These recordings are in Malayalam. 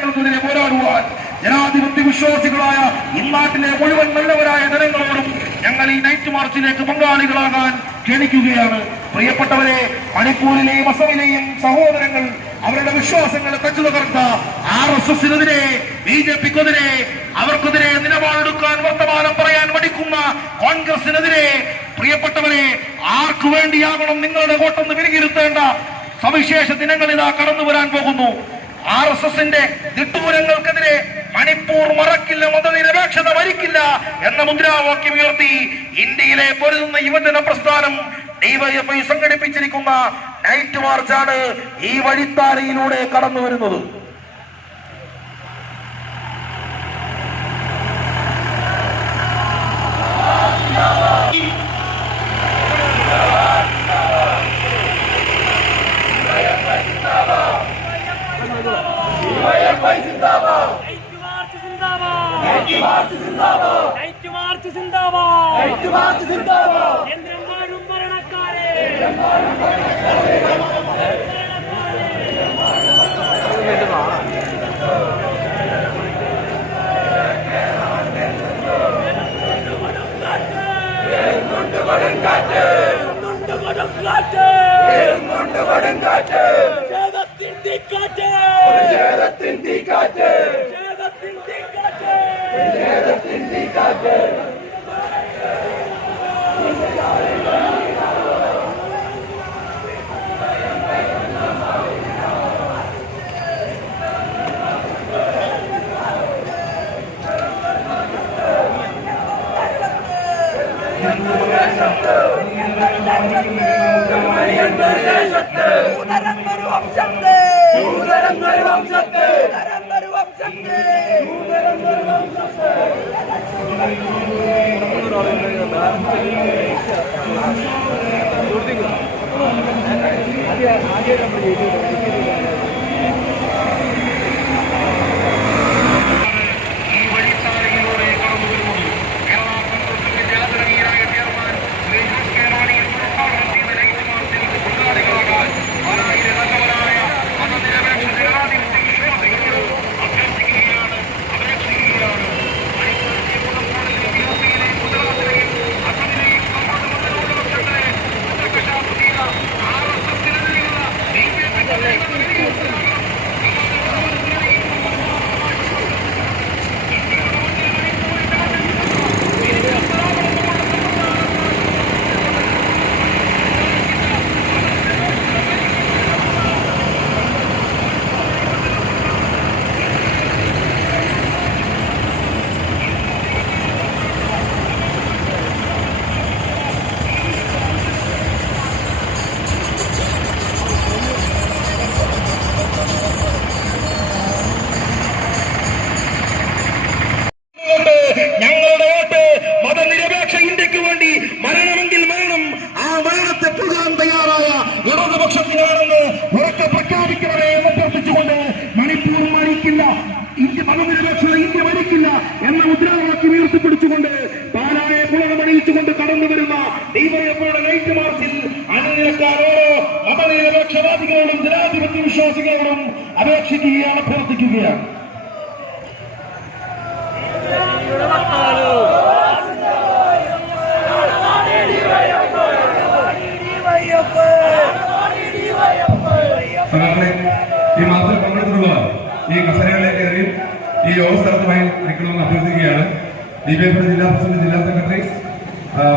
അന്യായങ്ങൾക്കെതിരെ പോരാടുവാൻ ജനാധിപത്യ വിശ്വാസികളായ ഇന്നാട്ടിലെ മുഴുവൻ നല്ലവരായ ജനങ്ങളോടും ഞങ്ങൾ ഈ നൈറ്റ് മാർച്ചിലേക്ക് പങ്കാളികളാകാൻ ക്ഷണിക്കുകയാണ്. പ്രിയപ്പെട്ടവരെ മണിപ്പൂരിലെയും അസമിലെയും സഹോദരങ്ങൾ അവരുടെ വിശ്വാസങ്ങളെ തച്ചു തകർത്ത ആർ എസ് എസിനെതിരെ ബി ജെ പിക്കെതിരെ അവർക്കെതിരെ നിലപാടെടുക്കാൻ വർത്തമാനം പറയാൻ മടിക്കുന്ന കോൺഗ്രസിനെതിരെ. പ്രിയപ്പെട്ടവരെ ആർക്കു വേണ്ടിയാകണം നിങ്ങളുടെ വോട്ടെന്ന് വിലയിരുത്തേണ്ട സവിശേഷ ദിനങ്ങളിതാ കടന്നു വരാൻ പോകുന്നു. ആർ എസ് എസിന്റെ ദിട്ടൂരങ്ങൾക്കെതിരെ മണിപ്പൂർ മറക്കില്ല മതനിരപേക്ഷത മരിക്കില്ല എന്ന മുദ്രാവാക്യം ഉയർത്തി ഇന്ത്യയിലെ പൊരുതുന്ന യുവജന പ്രസ്ഥാനം ഡിവൈഎഫ്ഐ സംഘടിപ്പിച്ചിരിക്കുന്ന നൈറ്റ് മാർച്ചാണ് ഈ വഴിത്താരയിലൂടെ കടന്നു വരുന്നത് వైఎఫ్ఐ జిందాబాద్ ఐక్య మార్చ్ జిందాబాద్ ఐక్య మార్చ్ జిందాబాద్ ఐక్య మార్చ్ జిందాబాద్ ఐక్య మార్చ్ జిందాబాద్ కేంద్రం వారు మరణకారే కేంద్రం వారు మరణకారే கொடுங்காற்று நுண்டு கொடுங்காற்று நுண்டு கொடுங்காற்று சேதத்தின் தீக்காற்று ഛേദത്തിൻ തീക്കാറ്റ്. ഛേദത്തിൻ തീക്കാറ്റ്. ഈ മരിക്കില്ല ഇന്ത്യ മതനിരപേക്ഷത ഇന്ത്യ മരിക്കില്ല എന്ന മുദ്രാവാക്യം ഉയർത്തിപ്പിടിച്ചുകൊണ്ട് പാലായെ പുളകമണിയിച്ചുകൊണ്ട് കടന്നു വരുന്ന ഡിവൈഎഫ്ഐയുടെ ലൈറ്റ് മാർച്ചിൽ അണിനിരക്കാരോടോ മതനിരപേക്ഷവാദികളോടും ജനാധിപത്യ വിശ്വാസികളോടും അപേക്ഷിക്കുകയാണ് അഭ്യർത്ഥിക്കുകയാണ്. ഈ പങ്കെടുത്തിട്ടുള്ള ഈ കസരകളിലേക്ക് കയറി ഈ യോഗ സ്ഥലത്തുമായി നിൽക്കണമെന്ന് അഭ്യർത്ഥിക്കുകയാണ്. ഡി ബി എഫ് ജില്ലാ പ്രസിഡന്റ് ജില്ലാ സെക്രട്ടറി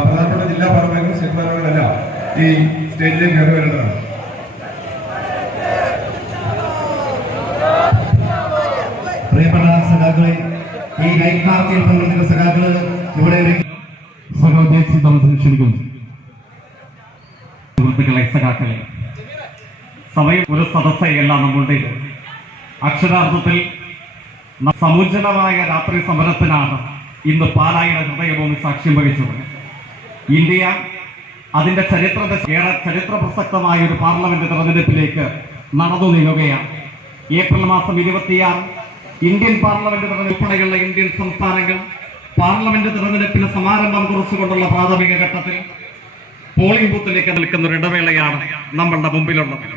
പ്രധാനപ്പെട്ട ജില്ലാ പാർലമെന്റ് സെക്രട്ടറികളെല്ലാം ഈ സ്റ്റേജിലേക്ക് കയറി വരേണ്ടതാണ്. പ്രിയപ്പെട്ട സഖാക്കളെ ഈ നൈറ്റ് മാർച്ചിൽ പങ്കെടുക്കുന്ന സഖാക്കൾ ഇവിടെ ക്ഷണിക്കുന്നു. സുഹൃത്തുക്കളെ സഖാക്കളെ സമയം ഒരു സദസ്സയല്ല നമ്മളുടെ അക്ഷരാർത്ഥത്തിൽ സമുജ്ജലമായ രാത്രി സമരത്തിനാണ് ഇന്ന് പാലായുടെ ഹൃദയഭൂമി സാക്ഷ്യം വഹിച്ചത്. ഇന്ത്യ അതിന്റെ ചരിത്രത്തെ ഏറെ ചരിത്ര പ്രസക്തമായ ഒരു പാർലമെന്റ് തെരഞ്ഞെടുപ്പിലേക്ക് നടന്നു നീങ്ങുകയാണ്. ഏപ്രിൽ മാസം ഇരുപത്തിയാറ് ഇന്ത്യൻ പാർലമെന്റ് തെരഞ്ഞെടുപ്പുള്ള ഇന്ത്യൻ സംസ്ഥാനങ്ങൾ പാർലമെന്റ് തെരഞ്ഞെടുപ്പിന് സമാരംഭം കുറിച്ചുകൊണ്ടുള്ള പ്രാഥമിക ഘട്ടത്തിൽ പോളിംഗ് ബൂത്തിലേക്ക് നിൽക്കുന്ന ഒരു ഇടവേളയാണ് നമ്മളുടെ മുമ്പിലുള്ളത്.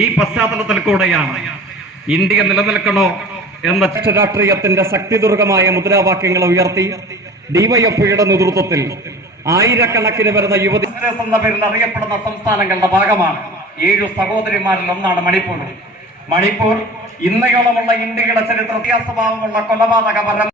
ഈ പശ്ചാത്തലത്തിൽ കൂടെയാണ് ഇന്ത്യ നിലനിൽക്കണോ എന്ന രാഷ്ട്രീയത്തിന്റെ ശക്തിദുർഗമായ മുദ്രാവാക്യങ്ങൾ ഉയർത്തി ഡിവൈഎഫ്ഐയുടെ നേതൃത്വത്തിൽ ആയിരക്കണക്കിന് വരുന്ന യുവതി എന്ന പേരിൽ അറിയപ്പെടുന്ന സംസ്ഥാനങ്ങളുടെ ഭാഗമാണ്. ഏഴു സഹോദരിമാരിൽ ഒന്നാണ് മണിപ്പൂർ. മണിപ്പൂർ ഇന്നയോളമുള്ള ഇന്ത്യയുടെ ചരിത്ര സ്വഭാവമുള്ള കൊലപാതക പരം